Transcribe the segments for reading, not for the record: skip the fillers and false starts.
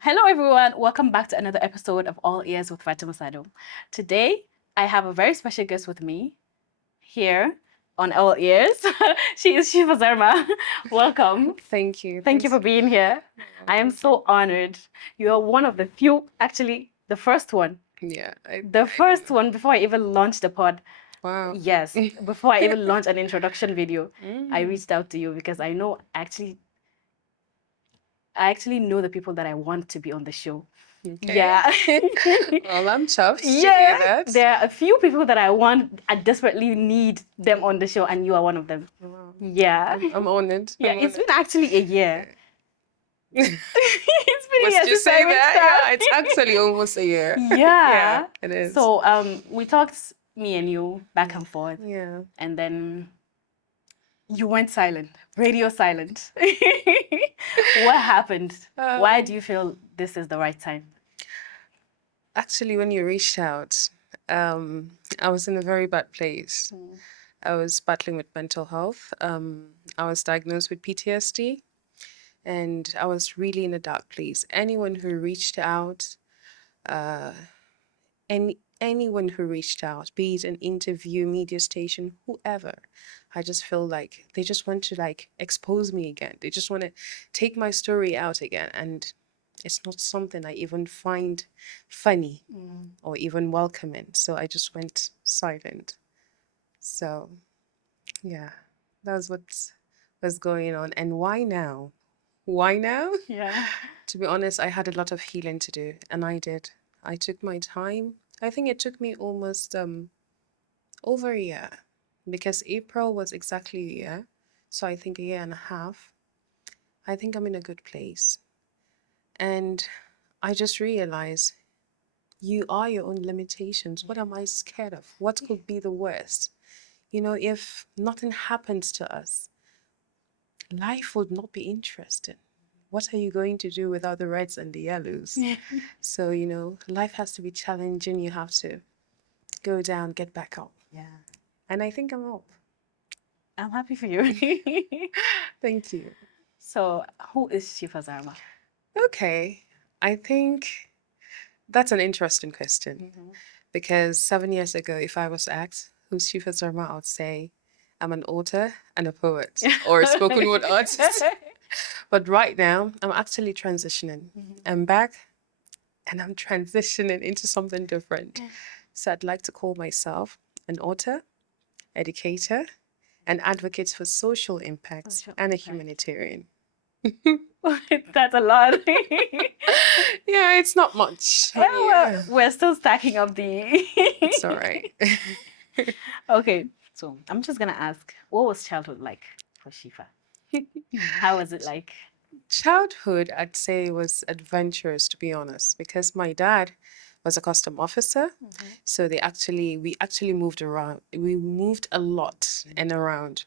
Hello, everyone. Welcome back to another episode of All Ears with Fatima Sado. Today, I have a very special guest with me here on All Ears. She is Sheefah Zarma. Welcome. Thank you. Thank you for being here. I am so honored. You are one of the few, actually, the first one. Yeah. The first one before I even launched the pod. Wow. Yes, before I even launched an introduction video, I Mm. reached out to you because I know I actually know the people that I want to be on the show. Okay. Yeah. Well, I'm chuffed to hear Yeah. that. There are a few people that I desperately need them on the show, and you are one of them. Wow. Yeah. I'm honored. Yeah, I'm it's been honored. actually a year. It's been a Must year you since I say reached that? out. Yeah, it's actually almost a year. Yeah. It is. So we talked, me and you, back and forth, Yeah. and then you went silent, radio silent. What happened? Why do you feel this is the right time? Actually, when you reached out, I was in a very bad place. I was battling with mental health. I was diagnosed with PTSD, and I was really in a dark place. Anyone who reached out, uh, anyone who reached out, be it an interview, media station, whoever, I just feel like they just want to like expose me again. They just want to take my story out again, and it's not something I even find funny or even welcoming. So I just went silent. So yeah, that's what was going on. And why now? Why now? Yeah. To be honest, I had a lot of healing to do, and I did. I took my time. I think it took me almost over a year, because April was exactly a year. So I think a year and a half. I think I'm in a good place. And I just realized you are your own limitations. What am I scared of? What could be the worst? You know, if nothing happens to us, life would not be interesting. What are you going to do without the reds and the yellows? So, you know, life has to be challenging. You have to go down, get back up. Yeah. And I think I'm up. I'm happy for you. Thank you. So, who is Sheefah Zarma? Okay. I think that's an interesting question, because 7 years ago, if I was asked who's Sheefah Zarma, I would say I'm an author and a poet or a spoken word artist. But right now, I'm actually transitioning. I'm back and I'm transitioning into something different. So I'd like to call myself an author, educator, an advocate for social impact, Social and a impact. humanitarian. That's a lot. Yeah, it's not much. Yeah, well, Yeah. we're still stacking up the. It's all right. Okay, so I'm just gonna ask, what was childhood like for Shifa? How was it like? Childhood, I'd say, was adventurous, to be honest, because my dad was a custom officer. So we actually moved around. We moved a lot and around.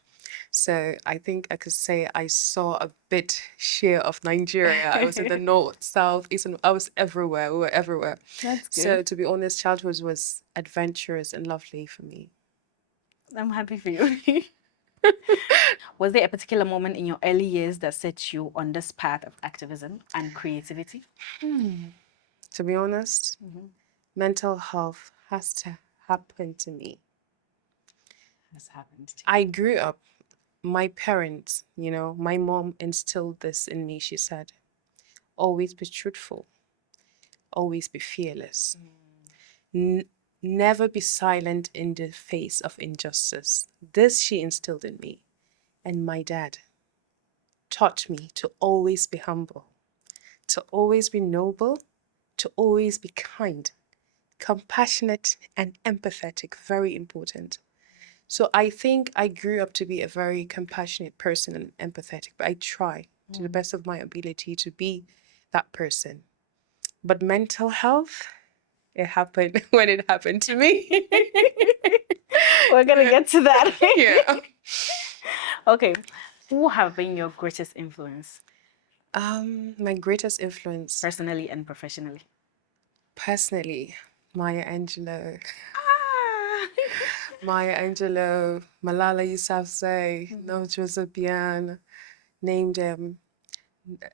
So I think I could say I saw a bit share of Nigeria. I was in the north, south, east, and I was everywhere. We were everywhere. That's good. So to be honest, childhood was adventurous and lovely for me. I'm happy for you. Was there a particular moment in your early years that set you on this path of activism and creativity? To be honest, mental health has to happen to me. Has happened to I grew up, my parents, you know, my mom instilled this in me. She said, always be truthful, always be fearless, N- never be silent in the face of injustice. This she instilled in me. And my dad taught me to always be humble, to always be noble, to always be kind, compassionate, and empathetic. Very important. So I think I grew up to be a very compassionate person and empathetic, but I try to the best of my ability to be that person. But mental health, it happened when it happened to me. We're gonna get to that. Yeah. Okay, who have been your greatest influence My greatest influence, personally and professionally? personally, Maya Angelou. Ah. Maya Angelou, Malala Yousafzai, no Joseph Bian, name them.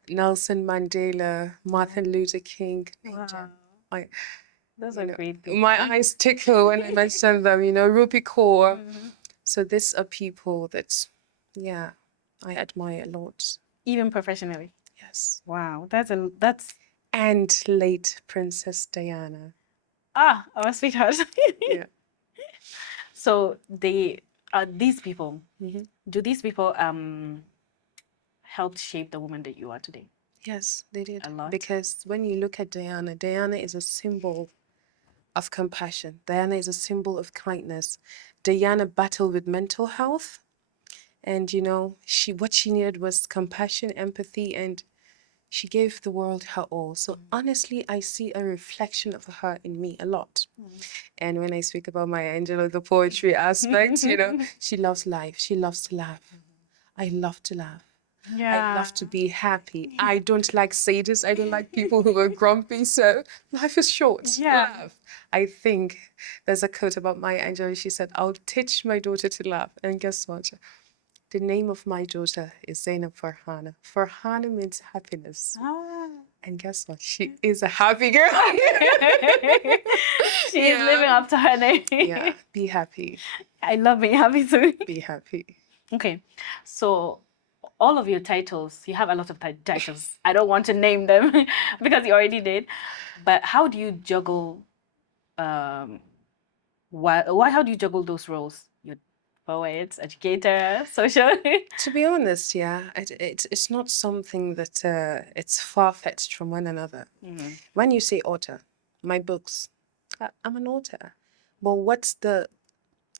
Nelson Mandela, Martin Luther King. Name them. Wow. I, Those you are know, great people. my eyes tickle when I mention them. Rupi Kaur. Mhm. So these are people that, yeah, I admire a lot. Even professionally. Yes. Wow, that's And late Princess Diana. our sweetheart. Yeah. So these people, hmm do these people helped shape the woman that you are today? Yes, they did. A lot. Because when you look at Diana, Diana is a symbol of compassion. Diana is a symbol of kindness. Diana battled with mental health, and what she needed was compassion, empathy, and she gave the world her all. So honestly, I see a reflection of her in me a lot. And when I speak about Maya Angelou, the poetry aspect, she loves life. She loves to laugh. I love to laugh. I love to be happy. I don't like sadists. I don't like people who are grumpy. So life is short. Yeah. Laugh. I think there's a quote about Maya Angelou. She said, I'll teach my daughter to laugh. And guess what? The name of my daughter is Zainab Farhana. Farhana means happiness. Ah. And guess what? She is a happy girl. She is living up to her name. Yeah. Be happy. I love being happy too. Be happy. Okay, so all of your titles, you have a lot of titles. I don't want to name them because you already did. But how do you juggle? Why? How do you juggle those roles? You're poet, educator, social. To be honest, yeah, it's not something that it's far-fetched from one another. When you say author, my books, I'm an author. But what's the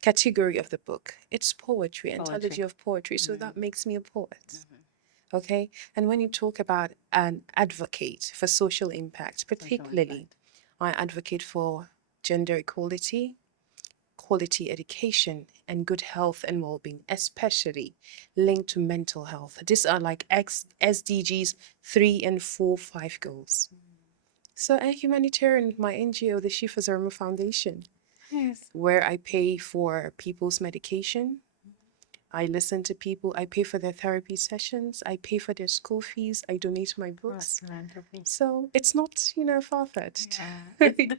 category of the book? It's poetry, anthology of poetry. So that makes me a poet. Okay? And when you talk about an advocate for social impact, particularly, I advocate for gender equality, quality education, and good health and well-being, especially linked to mental health. These are like SDGs 3 and 4, 5 goals. So a humanitarian, my NGO, the Sheefah Zarma Foundation, Yes. where I pay for people's medication, I listen to people, I pay for their therapy sessions, I pay for their school fees, I donate my books. So it's not, far-fetched.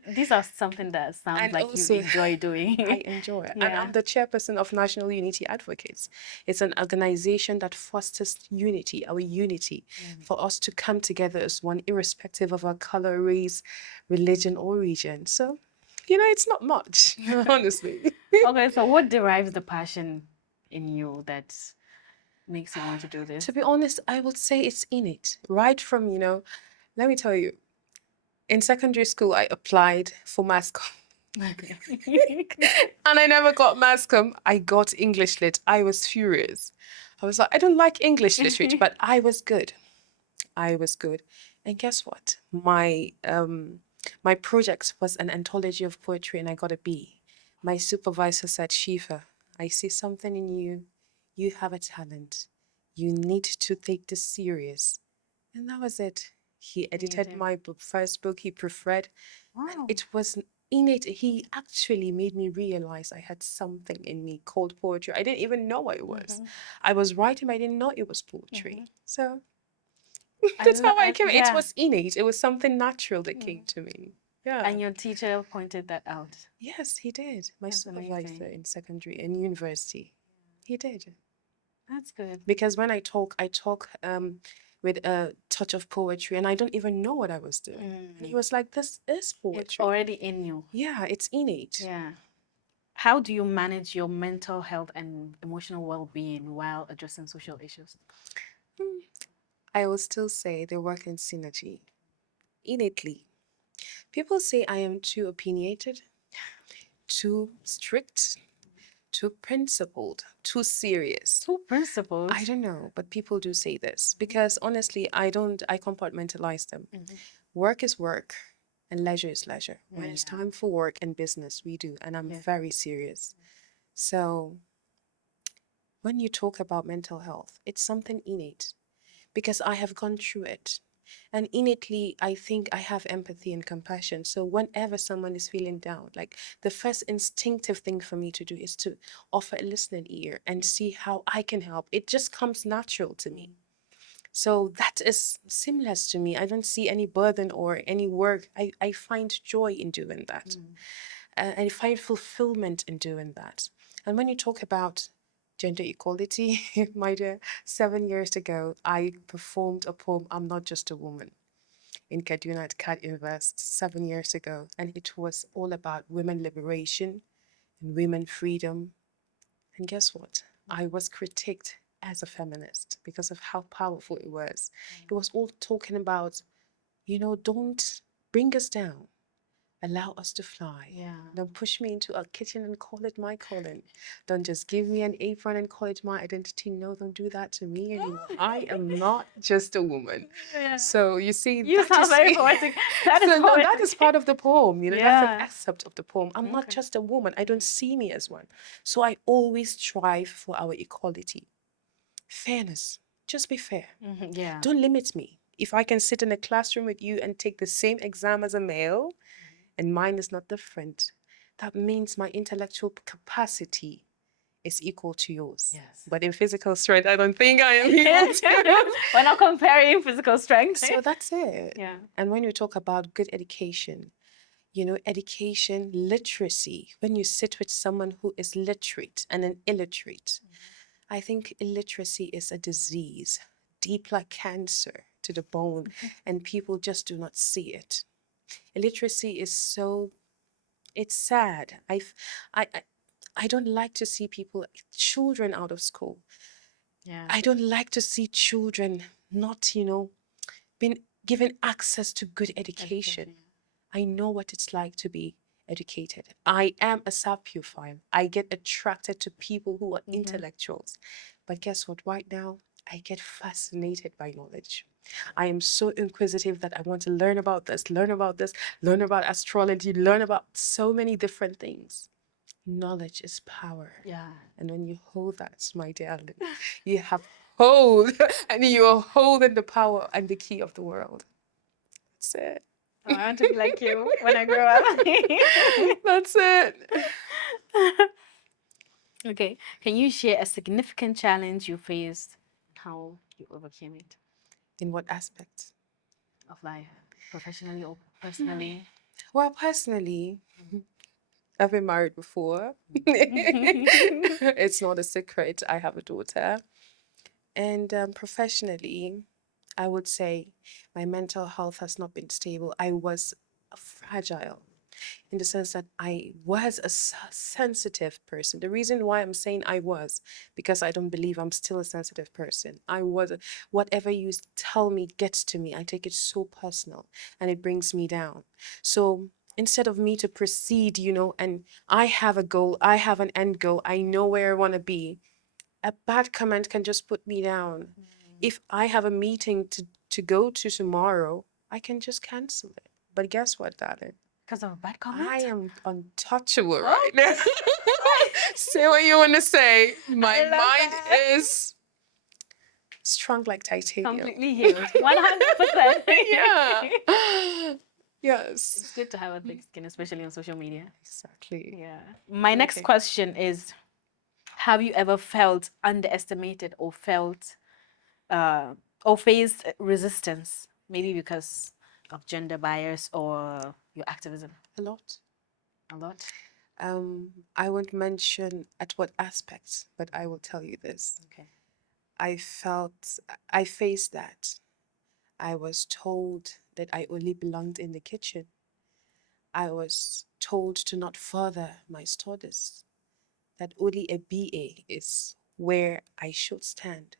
These are something that sounds And like also, you enjoy doing. I enjoy it. And Yeah. I'm the chairperson of National Unity Advocates. It's an organization that fosters unity, our unity, for us to come together as one, irrespective of our color, race, religion, or region. So, it's not much, honestly. Okay, so what derives the passion in you that makes you want to do this? To be honest, I would say it's innate. Right from, let me tell you, in secondary school, I applied for mass comm. And I never got mass comm. I got English lit. I was furious. I was like, I don't like English literature, but I was good. I was good. And guess what? My project was an anthology of poetry and I got a B. My supervisor said, Sheefah, I see something in you. You have a talent. You need to take this serious. And that was it. He edited my first book. He proofread. And it was innate. He actually made me realize I had something in me called poetry. I didn't even know what it was. I was writing, but I didn't know it was poetry. So that's how I came. It was innate. It was something natural that came to me. Yeah. And your teacher pointed that out. Yes, he did. My That's supervisor amazing. in secondary and university. He did. That's good. Because when I talk with a touch of poetry and I don't even know what I was doing. And he was like, this is poetry. It's already in you. Yeah, it's innate. Yeah. How do you manage your mental health and emotional well-being while addressing social issues? I will still say they work in synergy. Innately. People say I am too opinionated, too strict, too principled, too serious. Two principles. I don't know, but people do say this because honestly, I compartmentalize them. Work is work and leisure is leisure. When it's time for work and business, we do. And I'm very serious. So when you talk about mental health, it's something innate because I have gone through it. And innately, I think I have empathy and compassion. So whenever someone is feeling down, like the first instinctive thing for me to do is to offer a listening ear and see how I can help. It just comes natural to me. So that is seamless to me. I don't see any burden or any work. I find joy in doing that. I find fulfillment in doing that. And when you talk about gender equality, my dear, 7 years ago, I performed a poem, I'm Not Just a Woman, in Kaduna at Cat Invest 7 years ago. And it was all about women liberation and women freedom. And guess what? I was critiqued as a feminist because of how powerful it was. It was all talking about, don't bring us down. Allow us to fly. Yeah. Don't push me into a kitchen and call it my calling. Don't just give me an apron and call it my identity. No, don't do that to me anymore. I am not just a woman. Yeah. So you see, You sound very poetic. That is so no, that poetic. is part of the poem. That's an Yeah. excerpt of the poem. I'm not Okay. just a woman. I don't see me as one. So I always strive for our equality. Fairness. Just be fair. Yeah. Don't limit me. If I can sit in a classroom with you and take the same exam as a male, and mine is not different, that means my intellectual capacity is equal to yours. Yes. But in physical strength, I don't think I am equal to. We're not comparing physical strength. So that's it. Yeah. And when you talk about good education, education, literacy, when you sit with someone who is literate and an illiterate, I think illiteracy is a disease, deep like cancer to the bone, and people just do not see it. Illiteracy is so, it's sad. I don't like to see children out of school. Yeah. I don't like to see children not, being given access to good education. I know what it's like to be educated. I am a sapiophile. I get attracted to people who are intellectuals. But guess what? Right now, I get fascinated by knowledge. I am so inquisitive that I want to learn about this, learn about astrology, learn about so many different things. Knowledge is power. Yeah. And when you hold that, my darling, you have hold, and you are holding the power and the key of the world. That's it. Oh, I want to be like you when I grow up. That's it. Okay. Can you share a significant challenge you faced and how you overcame it? In what aspect? Of life, professionally or personally? Well, personally, I've been married before. It's not a secret. I have a daughter. And professionally, I would say my mental health has not been stable. I was fragile in the sense that I was a sensitive person. The reason why I'm saying I was, because I don't believe I'm still a sensitive person. I was, whatever you tell me gets to me. I take it so personal and it brings me down. So instead of me to proceed, and I have a goal, I have an end goal, I know where I want to be, a bad comment can just put me down. If I have a meeting to go to tomorrow, I can just cancel it. But guess what, darling? Because of a bad comment? I am untouchable right now. Say what you want to say. My mind is strong like titanium. Completely healed. 100%. Yeah. Yes. It's good to have a thick skin, especially on social media. Exactly. Yeah. My next question is, have you ever felt underestimated or faced resistance, maybe because of gender bias or your activism? A lot. A lot? I won't mention at what aspects, but I will tell you this. Okay. I faced that. I was told that I only belonged in the kitchen. I was told to not further my studies, that only a BA is where I should stand.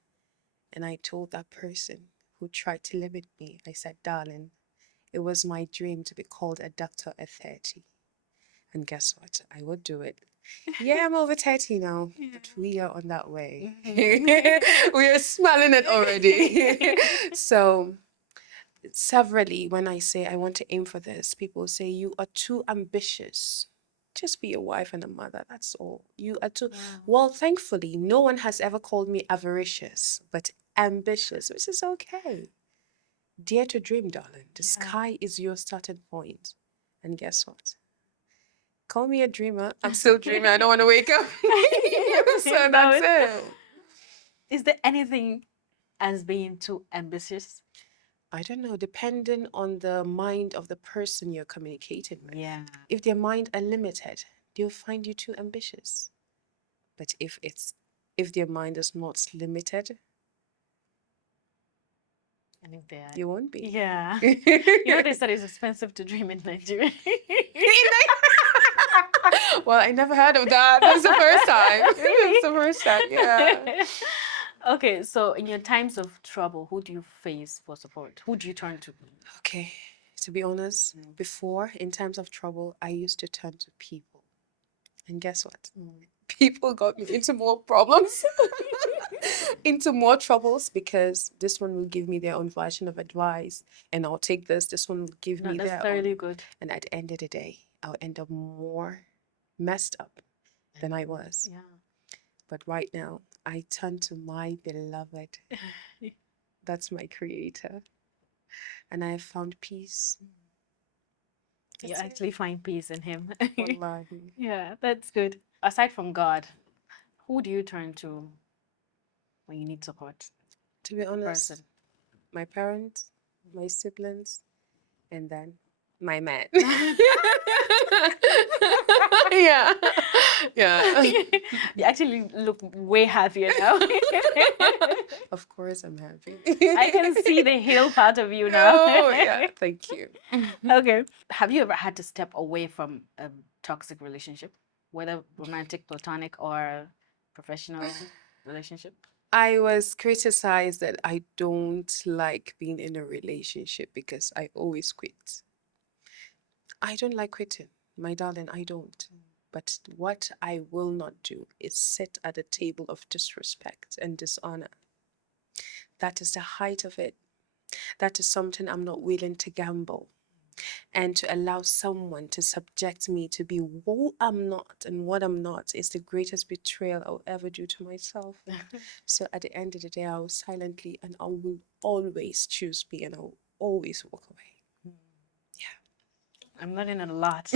And I told that person who tried to limit me, I said, darling, it was my dream to be called a doctor at 30. And guess what? I would do it. Yeah, I'm over 30 now, but we are on that way. We are smelling it already. So, severally, when I say I want to aim for this, people say, you are too ambitious. Just be a wife and a mother, that's all. You are too. Well, thankfully, no one has ever called me avaricious, but ambitious, which is okay. Dare to dream, darling. The sky is your starting point. And guess what? Call me a dreamer. I'm still dreaming. I don't want to wake up. So that's it. Is there anything as being too ambitious? I don't know, depending on the mind of the person you're communicating with. Yeah. If their mind unlimited, they'll find you too ambitious. But if their mind is not limited, And if they are, you won't be. yeah. You know, they said it's expensive to dream in Nigeria. Well, I never heard of that. That's the first time. Really? That's the first time, yeah. Okay, so in your times of trouble, who do you face for support? Who do you turn to? Okay, to be honest, before, in times of trouble, I used to turn to people. And guess what? People got me into more problems, into more troubles, because this one will give me their own version of advice, and I'll take this one will give Not me their necessarily own. good. And at the end of the day, I'll end up more messed up than I was. Yeah. But right now, I turn to my beloved. That's my creator. And I have found peace. You That's it. actually find peace in him. Wallahi. Yeah, that's good. Aside from God, who do you turn to when you need support? To be honest, Person. my parents, my siblings, and then my man. Yeah. Yeah. You actually look way happier now. Of course, I'm happy. I can see the heal part of you now. Oh, yeah. Thank you. Okay. Have you ever had to step away from a toxic relationship, whether romantic, platonic, or professional relationship? I was criticized that I don't like being in a relationship because I always quit. I don't like quitting, my darling, I don't. But what I will not do is sit at a table of disrespect and dishonor. That is the height of it. That is something I'm not willing to gamble. And to allow someone to subject me to be who I'm not and what I'm not is the greatest betrayal I'll ever do to myself. So at the end of the day, I will silently and I will always choose me and I will always walk away. I'm learning a lot.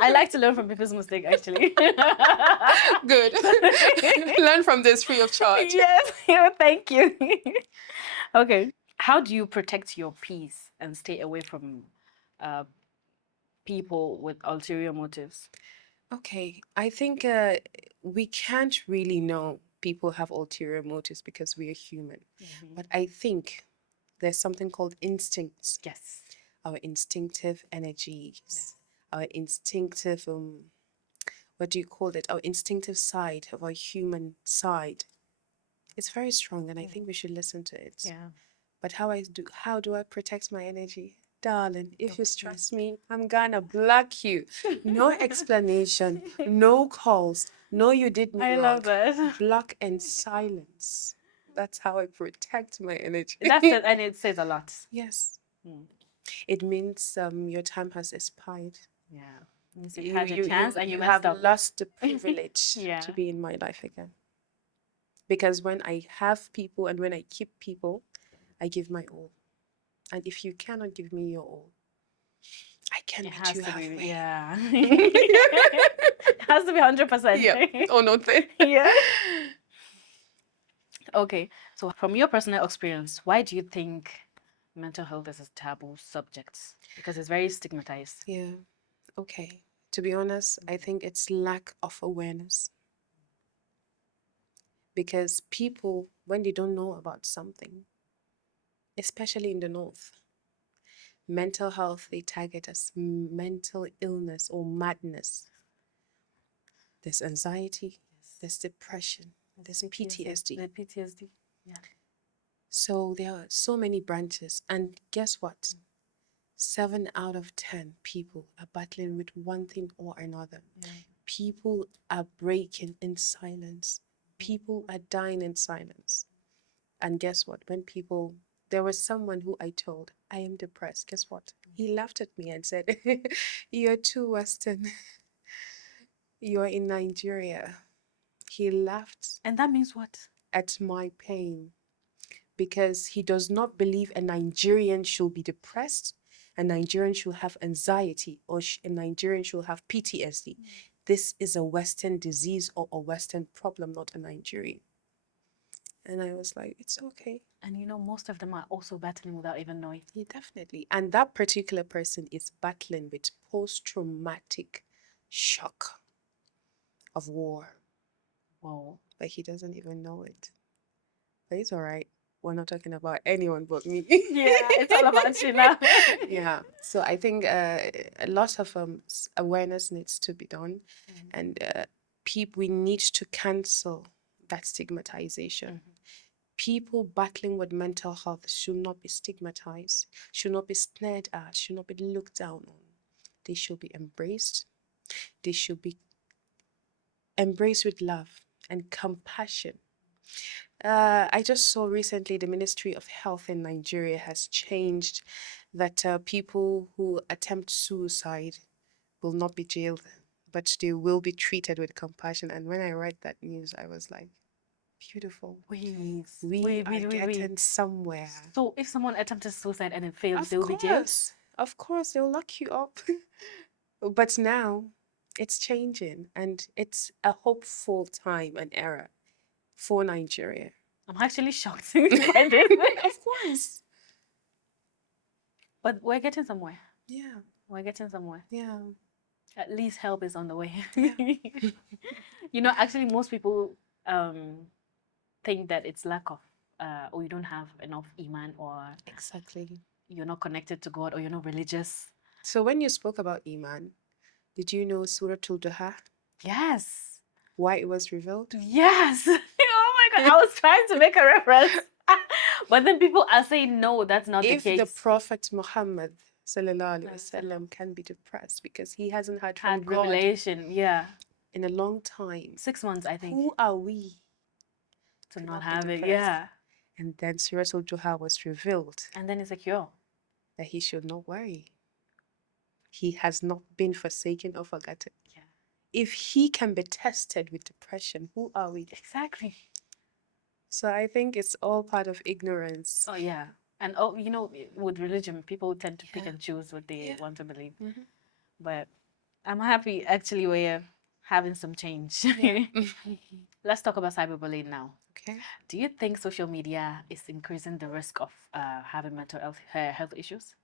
I like to learn from people's mistakes, actually. Good. Learn from this free of charge. Yes, yeah, thank you. Okay. How do you protect your peace and stay away from uh, people with ulterior motives? Okay, I think we can't really know people have ulterior motives because we are human. But I think there's something called instincts. Yes. Our instinctive energies, our instinctive, what do you call it? Our instinctive side of our human side. It's very strong, and I think we should listen to it. Yeah. But how do I protect my energy? Darling, if you stress me, I'm gonna block you. No explanation, no calls, no you did me I wrong. love that. Block and silence. That's how I protect my energy. That's it, and it says a lot. Yes. It means your time has expired. Yeah. You had your chance and you have messed up. lost the privilege Yeah. to be in my life again. Because when I have people and when I keep people, I give my all. And if you cannot give me your all, I can It meet has you to be, halfway. yeah. It has to be 100%. Yeah. Or nothing. Yeah. Okay. So from your personal experience, why do you think mental health is a taboo subject? Because it's very stigmatized. Yeah. Okay. To be honest, I think it's lack of awareness. Because people, when they don't know about something, especially in the North, mental health, they target as mental illness or madness. There's anxiety, there's depression, there's PTSD. The PTSD. Yeah. So there are so many branches. And guess what? 7 out of 10 people are battling with one thing or another. Yeah. People are breaking in silence. People are dying in silence. And guess what? There was someone who I told, I am depressed. Guess what? He laughed at me and said, You're too Western. You're in Nigeria. He laughed. And that means what? At my pain. Because he does not believe a Nigerian should be depressed, a Nigerian should have anxiety, or a Nigerian should have PTSD. This is a Western disease or a Western problem, not a Nigerian. And I was like, it's okay. And you know, most of them are also battling without even knowing. Yeah, definitely. And that particular person is battling with post-traumatic shock of war, Whoa. but he doesn't even know it. But it's all right. We're not talking about anyone but me. Yeah, it's all about you now. Yeah. So I think a lot of awareness needs to be done, and we need to cancel that stigmatization. People battling with mental health should not be stigmatized, should not be snared at, should not be looked down on. They should be embraced. They should be embraced with love and compassion. I just saw recently the Ministry of Health in Nigeria has changed that people who attempt suicide will not be jailed, but they will be treated with compassion. And when I read that news, I was like, beautiful. Wait, We are wait. getting somewhere. So if someone attempted suicide and it failed, Of they will be jailed? course, of course, they'll lock you up. But now it's changing, and it's a hopeful time and era for Nigeria. I'm actually shocked to hear this. Of course. But we're getting somewhere. Yeah. We're getting somewhere. Yeah. At least help is on the way. Yeah. You know, actually, most people think that it's lack of, or you don't have enough iman, or Exactly. you're not connected to God, or you're not religious. So when you spoke about Iman, did you know Surah Al-Duha? Yes. Why it was revealed? Yes. Oh my God. I was trying to make a reference. But then people are saying, no, that's not If the the case. Prophet Muhammad sallallahu alaihi wasallam can be depressed because he hasn't heard from Had God revelation, yeah. in a long time, 6 months, I think, who are we to to not not be have it. depressed? Yeah. And then Surah Al-Duha was revealed And then it's a cure. that he should not worry. He has not been forsaken or forgotten. Yeah. If he can be tested with depression, who are we? Exactly. So I think it's all part of ignorance. Oh, yeah. And oh, you know, with religion, people tend to pick Yeah. and choose what they Yeah. want to believe. Mhm. But I'm happy actually we're having some change. Yeah. Let's talk about cyberbullying now. Okay. Do you think social media is increasing the risk of having mental health issues?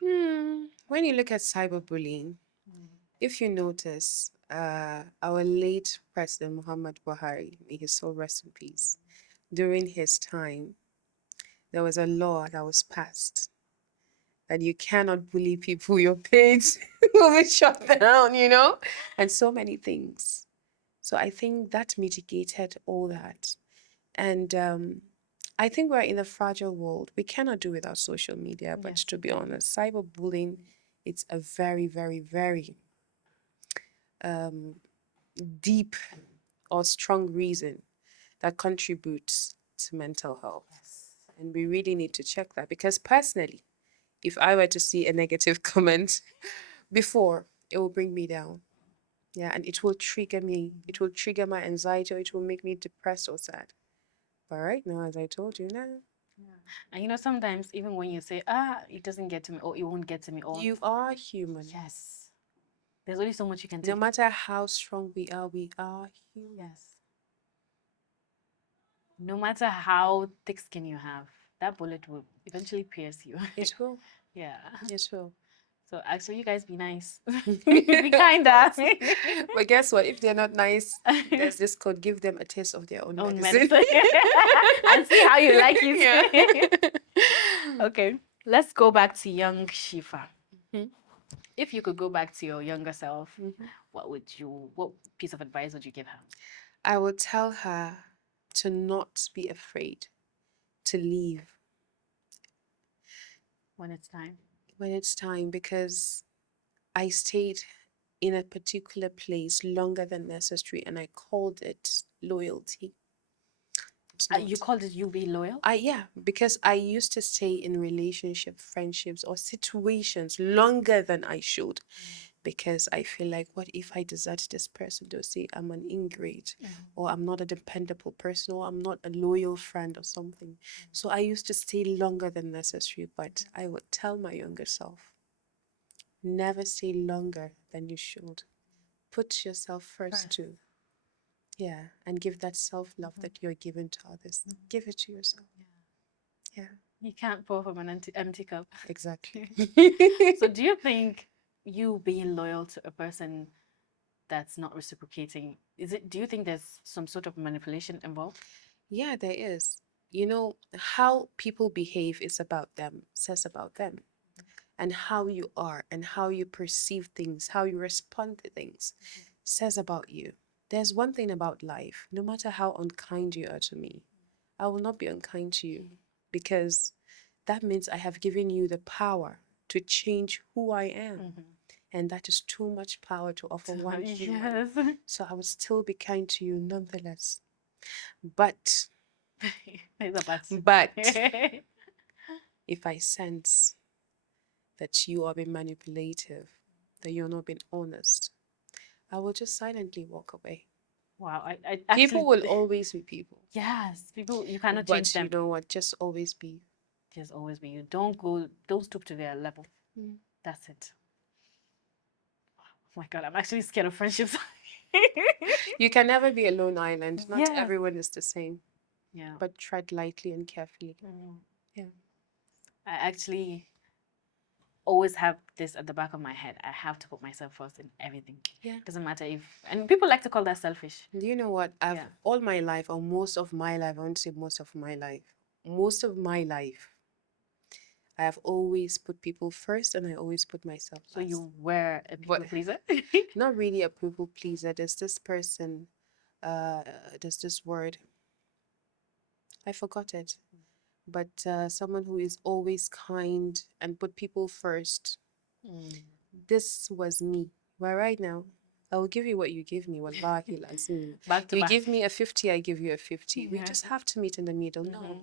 When you look at cyberbullying, if you notice, our late President Muhammad Buhari, may his soul rest in peace, during his time, there was a law that was passed that you cannot bully people, your page will be shut down, and so many things. So I think that mitigated all that. And I think we're in a fragile world. We cannot do without social media, but Yes. to be honest, cyberbullying, it's a very, very, very deep or strong reason that contributes to mental health. Yes. And we really need to check that because personally, if I were to see a negative comment before, it will bring me down. Yeah, and it will trigger me. It will trigger my anxiety or it will make me depressed or sad. But right now, as I told you, now And you know, sometimes even when you say, it doesn't get to me, or it won't get to me, or you are human. yes, there's only so much you can No take. matter how strong we are human. Yes. No matter how thick skin you have, that bullet will eventually pierce you. It will. Yeah. It will. So actually, you guys be nice. Be kinda. But guess what? If they're not nice, there's this code. Give them a taste of their own Own medicine. medicine. And see how you like it. Yeah. Okay. Let's go back to young Shifa. Mhm. If you could go back to your younger self, Mhm. what piece of advice would you give her? I would tell her to not be afraid to leave When it's time. when it's time because I stayed in a particular place longer than necessary and I called it loyalty. It's You not. called it you be loyal? Yeah, because I used to stay in relationship, friendships, or situations longer than I should because I feel like, what if I desert this person? They'll say I'm an ingrate, or I'm not a dependable person, or I'm not a loyal friend, or something. So I used to stay longer than necessary, but I would tell my younger self, never stay longer than you should. Put yourself first too. Yeah, and give that self-love that you're giving to others. Give it to yourself. Yeah, You can't pour from an empty cup. exactly. So do you think you being loyal to a person that's not reciprocating, do you think there's some sort of manipulation involved? Yeah, there is. You know, how people behave is about them, says about them. And how you are and how you perceive things, how you respond to things, says about you. There's one thing about life: no matter how unkind you are to me, I will not be unkind to you, because that means I have given you the power to change who I am. And that is too much power to offer one human. Yes. So I will still be kind to you nonetheless. But, There's a but. but, if I sense that you are being manipulative, that you're not being honest, I will just silently walk away. Wow, I People actually, will always be people. yes, people, you cannot But change you them. know what? Just always be. Just always be you. Don't stoop to their level. That's it. Oh my God, I'm actually scared of friendships. You can never be a lone island. Not Yes. everyone is the same. Yeah. But tread lightly and carefully. Yeah. I actually always have this at the back of my head. I have to put myself first in everything. Yeah. Doesn't matter if, and people like to call that selfish. Do you know what? I've all my life, or most of my life, I won't say most of my life, most of my life, I have always put people first, and I always put myself last. So you were a people pleaser? Not really a people pleaser. There's this person, there's this word, I forgot it. But someone who is always kind and put people first. This was me. But right now, I will give you what you give me. Wallahi lazim. Back to You back. give me a 50, I give you a 50. We just have to meet in the middle. No.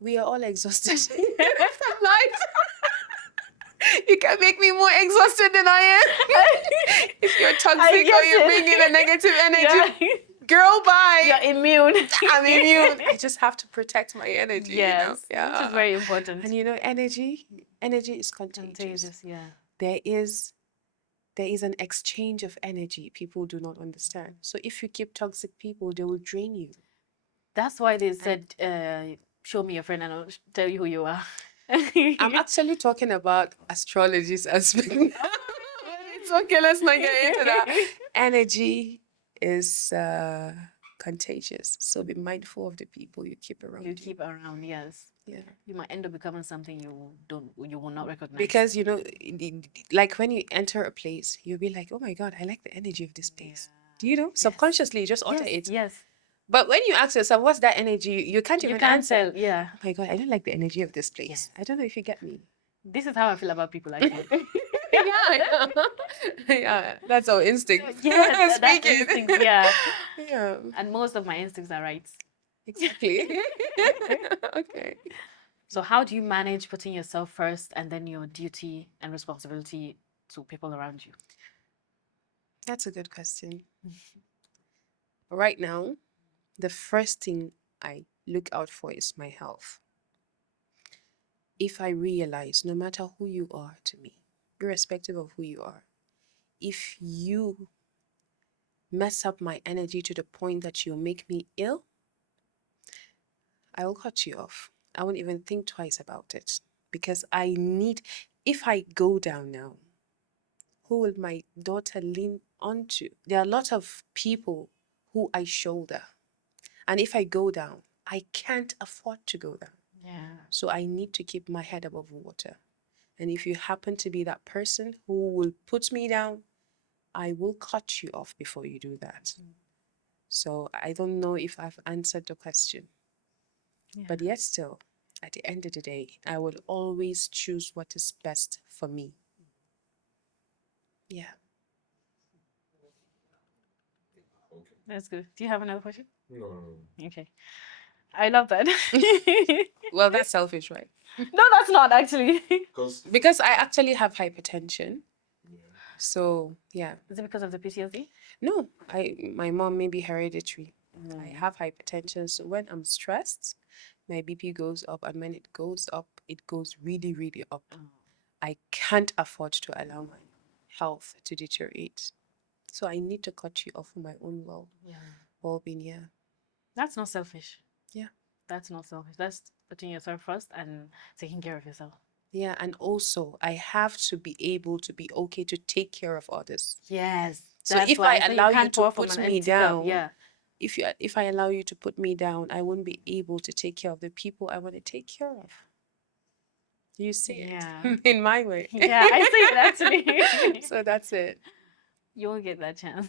We are all exhausted from life. You can make me more exhausted than I am. If you're toxic or you bring in a negative energy, girl, bye. You're immune. I'm immune. I just have to protect my energy. Yes, You know? which is very important. And you know, energy is contagious. Yeah. There is an exchange of energy people do not understand. So if you keep toxic people, they will drain you. That's why they said, show me your friend and I'll tell you who you are. I'm actually talking about astrology's aspect. It's okay, let's not get into that. Energy is contagious. So be mindful of the people you keep around. You keep around, yes. Yeah. You might end up becoming something you will not recognize. Because, you know, like when you enter a place, you'll be like, oh my God, I like the energy of this place. Do you know? Subconsciously, you just utter it. Yes. But when you ask yourself, what's that energy? You can't even answer. Tell, yeah. Oh my God, I don't like the energy of this place. I don't know if you get me. This is how I feel about people, actually. Yeah, that's our instinct. Yes, that's Speaking. instinct, yeah. Yeah, And most of my instincts are right. exactly. Okay. So how do you manage putting yourself first and then your duty and responsibility to people around you? That's a good question. Right now, the first thing I look out for is my health. If I realize, no matter who you are to me, irrespective of who you are, if you mess up my energy to the point that you'll make me ill, I will cut you off. I won't even think twice about it, because I need, if I go down now, who will my daughter lean onto? There are a lot of people who I shoulder. And if I go down, I can't afford to go down. Yeah. So I need to keep my head above water. And if you happen to be that person who will put me down, I will cut you off before you do that. So I don't know if I've answered the question. But yet still, at the end of the day, I will always choose what is best for me. Yeah. That's good. Do you have another question? No. Okay. I love that. Well, that's selfish, right? No, that's not actually. Because I actually have hypertension. So, yeah. Is it because of the PTSD? No, my mom may be hereditary. I have hypertension. So when I'm stressed, my BP goes up. And when it goes up, it goes really, really up. I can't afford to allow my health to deteriorate. So I need to cut you off for my own well. Yeah. well-being, yeah. That's not selfish. Yeah. That's not selfish. That's putting yourself first and taking care of yourself. Yeah, and also I have to be able to be okay to take care of others. Yes. So That's if why I I say you allow you can't to pour from put an me empty cup. down, Yeah. if I allow you to put me down, I won't be able to take care of the people I want to take care of. You see Yeah. it in my way. Yeah, I see it actually. So that's it. You won't get that chance.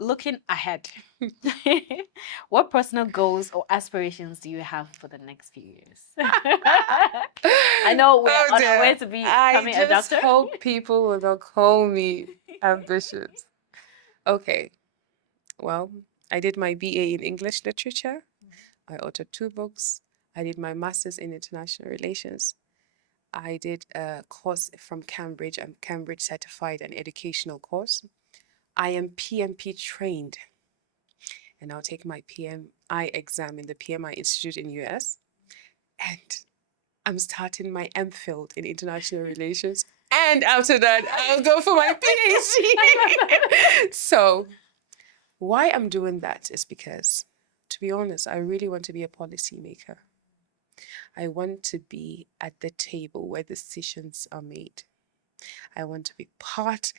Looking ahead, what personal goals or aspirations do you have for the next few years? I know we're Oh on our way dear. to I becoming a just doctor. hope people will not call me ambitious. Okay. Well, I did my BA in English literature. I authored 2 books. I did my master's in international relations. I did a course from Cambridge. I'm Cambridge certified, an educational course. I am PMP trained, and I'll take my PMI exam in the PMI Institute in US. And I'm starting my MPhil in international relations. And after that, I'll go for my PhD. So, why I'm doing that is because, to be honest, I really want to be a policymaker. I want to be at the table where decisions are made. I want to be part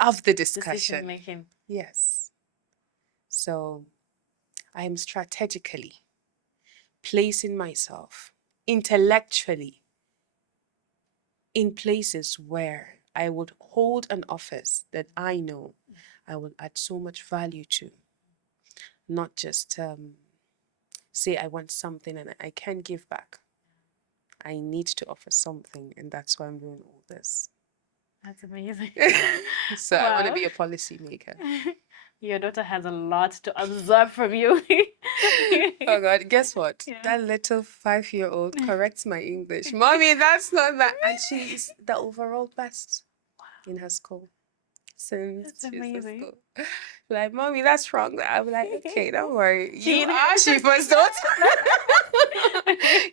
of the Decision discussion. making. Yes. So I am strategically placing myself intellectually in places where I would hold an office that I know I will add so much value to, not just say I want something and I can't give back. I need to offer something, and that's why I'm doing all this. That's amazing. So I want to Wow. be a policymaker. Your daughter has a lot to absorb from you. Oh God, guess what? Yeah. That little 5-year-old corrects my English. Mommy, that's not that. And she is the overall best in her school since That's she's in amazing. school. Like, Mommy, that's wrong. I'll be like, okay, don't worry. She You are Sheefah's daughter.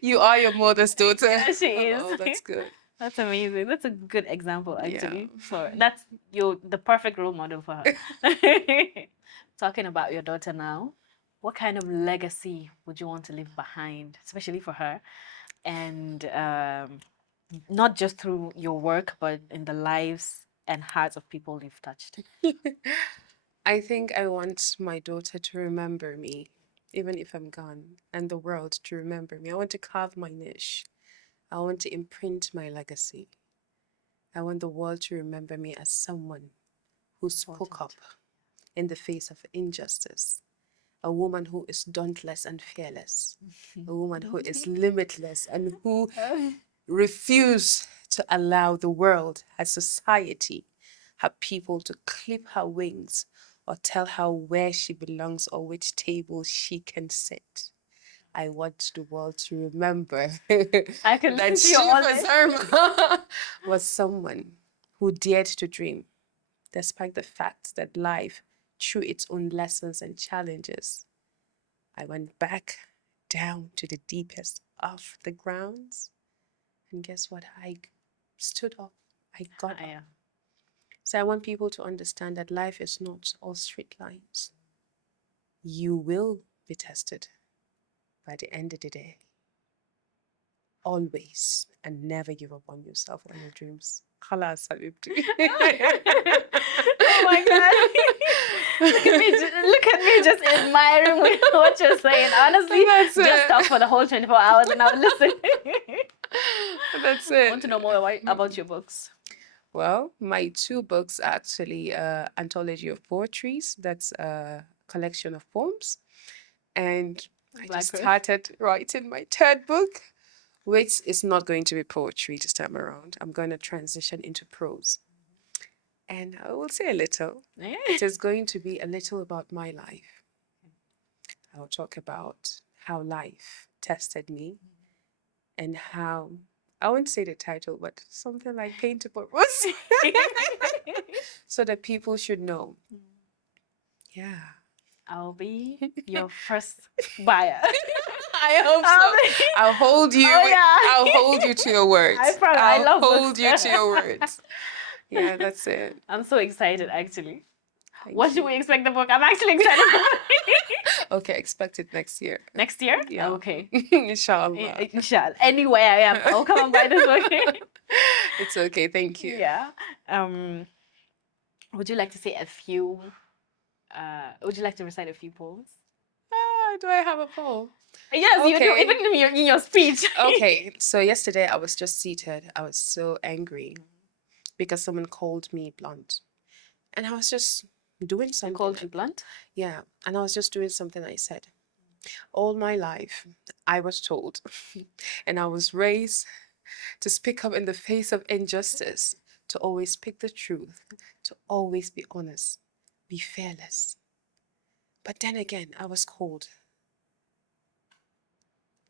You are your mother's daughter. Yeah, she is. Oh, that's good. That's amazing. That's a good example, Yeah. actually. For that's the perfect role model for her. Talking about your daughter now, what kind of legacy would you want to leave behind, especially for her, and not just through your work, but in the lives and hearts of people you've touched? I think I want my daughter to remember me, even if I'm gone, and the world to remember me. I want to carve my niche. I want to imprint my legacy. I want the world to remember me as someone who spoke up in the face of injustice, a woman who is dauntless and fearless, a woman who is limitless and who refused to allow the world, her society, her people to clip her wings or tell her where she belongs or which table she can sit. I want the world to remember I can that listen to you all Sheefah day. Zarma was someone who dared to dream, despite the fact that life, through its own lessons and challenges, I went back down to the deepest of the grounds. And guess what? I stood up. I got up. Yeah. So I want people to understand that life is not all straight lines. You will be tested by the end of the day. Always and never give up on yourself or your dreams. Khalas, Habibti. Oh my God. Look at me just admiring what you're saying. Honestly, That's just it. talk for the whole 24 hours and I'll listen. That's I it. want to know more about your books. Well, my 2 books are actually anthology of poetries. That's a collection of poems. And I just started writing my 3rd book, which is not going to be poetry this time around. I'm going to transition into prose. And I will say a little. It is going to be a little about my life. I'll talk about how life tested me and how, I won't say the title, but something like Paint to Purpose. So that people should know. Yeah. I'll be your first buyer. I hope so. I'll hold you. Oh, yeah. I'll hold you to your words. I promise. I love hold books. you to your words. Yeah, that's it. I'm so excited, actually. When should we expect the book? I'm actually excited for it. Okay, expect it next year. Next year? Yeah. Okay. Inshallah. Inshallah. Anyway, I am. I'll come and buy this book. It's okay. Thank you. Yeah. Would you like to say a few? Would you like to recite a few poems? Do I have a poem? Yes, you do. Okay. Even in your speech. Okay. So yesterday I was just seated. I was so angry because someone called me blunt, and I was just doing I something. called you blunt. Yeah, and I was just doing something. I said, all my life I was told, and I was raised to speak up in the face of injustice, to always speak the truth, to always be honest, be fearless. But then again, I was called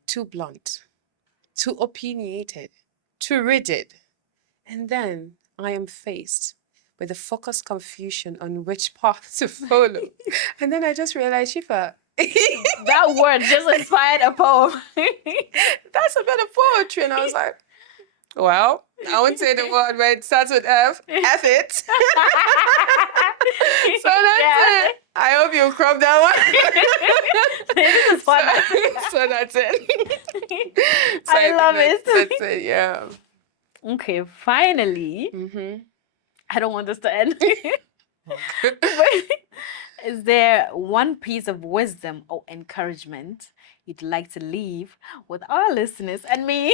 too blunt, too opinionated, too rigid. And then I am faced with a focused confusion on which path to follow. And then I just realized, Sheefah, That word just inspired a poem. that's a bit of poetry. And I was like, well, I won't say the word, but it starts with F. F it. So that's it. I hope you crop that one. This is fun. So that's it. So I love it. That's it, yeah. Okay, finally. Mm-hmm. I don't want this to end. But is there one piece of wisdom or encouragement you'd like to leave with our listeners and me?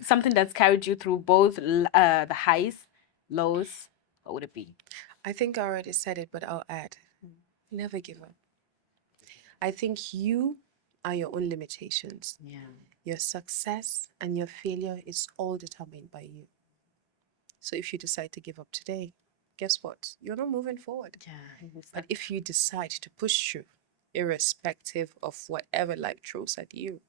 Something that's carried you through both the highs, lows. What would it be? I think I already said it, but I'll add. Never give up. I think you are your own limitations. Yeah. Your success and your failure is all determined by you. So if you decide to give up today, guess what? You're not moving forward. Yeah. But if you decide to push through, irrespective of whatever life throws at you,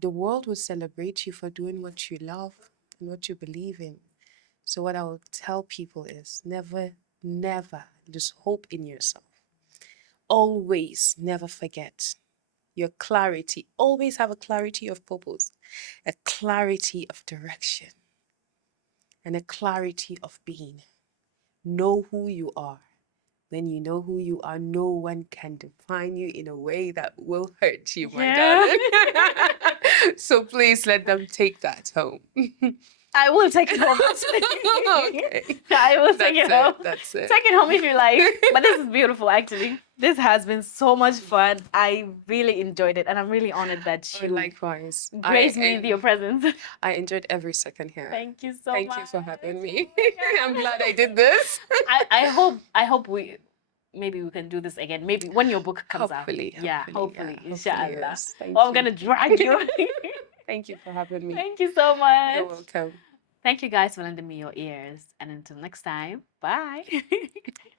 the world will celebrate you for doing what you love and what you believe in. So what I will tell people is never, never lose hope in yourself. Always never forget your clarity. Always have a clarity of purpose, a clarity of direction, and a clarity of being. Know who you are. When you know who you are, no one can define you in a way that will hurt you, my darling. So please let them take that home. I will take it home. Okay. I will take it home. That's it. Take it home if you like. But this is beautiful, actually. This has been so much fun. I really enjoyed it, and I'm really honored that you Likewise. graced me with your presence. I enjoyed every second here. Thank you so much. Thank you for having me. I'm glad I did this. I hope maybe we can do this again. Maybe when your book comes Hopefully, out. Yeah, hopefully. Inshallah. Yes. Thank I'm you. gonna drag you. Thank you for having me. Thank you so much. You're welcome. Thank you guys for lending me your ears. And until next time, bye.